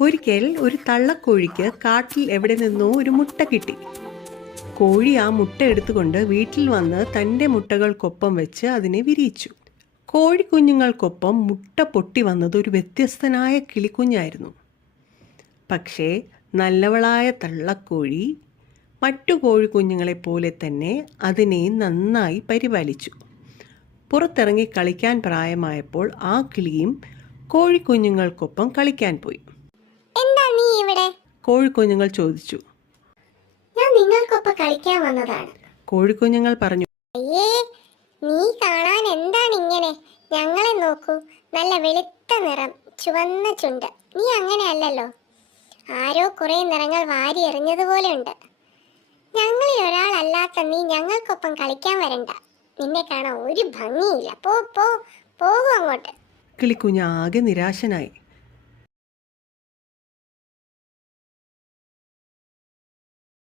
ഒരിക്കൽ ഒരു തള്ളക്കോഴിക്ക് കാട്ടിൽ എവിടെ നിന്നോ ഒരു മുട്ട കിട്ടി. കോഴി ആ മുട്ട എടുത്തുകൊണ്ട് വീട്ടിൽ വന്ന് തൻ്റെ മുട്ടകൾക്കൊപ്പം വെച്ച് അതിനെ വിരിയിച്ചു. കോഴിക്കുഞ്ഞുങ്ങൾക്കൊപ്പം മുട്ട പൊട്ടി വന്നത് ഒരു വ്യത്യസ്തനായ കിളിക്കുഞ്ഞായിരുന്നു. പക്ഷേ നല്ലവളായ തള്ളക്കോഴി മറ്റു കോഴിക്കുഞ്ഞുങ്ങളെപ്പോലെ തന്നെ അതിനെ നന്നായി പരിപാലിച്ചു. പുറത്തിറങ്ങി കളിക്കാൻ പ്രായമായപ്പോൾ ആ കിളിയും കോഴിക്കുഞ്ഞുങ്ങൾക്കൊപ്പം കളിക്കാൻ പോയി. എന്താ നീ ഇവിടെ? കോഴിക്കുഞ്ഞുങ്ങൾ ചോദിച്ചു. ഞാൻ നിങ്ങൾക്കൊപ്പം കളിക്കാൻ വന്നതാണ്. കോഴിക്കുഞ്ഞുങ്ങൾ പറഞ്ഞു. അയ്യേ, നീ കാണാൻ എന്താണ് ഇങ്ങനെ? ഞങ്ങളെ നോക്കൂ, നല്ല വെളുത്ത നിറം, ചുവന്ന ചുണ്ട്. നീ അങ്ങനെ അല്ലല്ലോ. ആരോ കുറെ നിറങ്ങൾ വാരി എറിഞ്ഞതുപോലെ ഉണ്ട്. ഞങ്ങളിൽ ഒരാളല്ലാത്ത നീ ഞങ്ങൾക്കൊപ്പം കളിക്കാൻ വരണ്ട. നിന്നെ കാണാൻ ഒരു ഭംഗിയില്ല. പോകും അങ്ങോട്ട്. കിളിക്കുഞ്ഞ് ആകെ നിരാശനായി.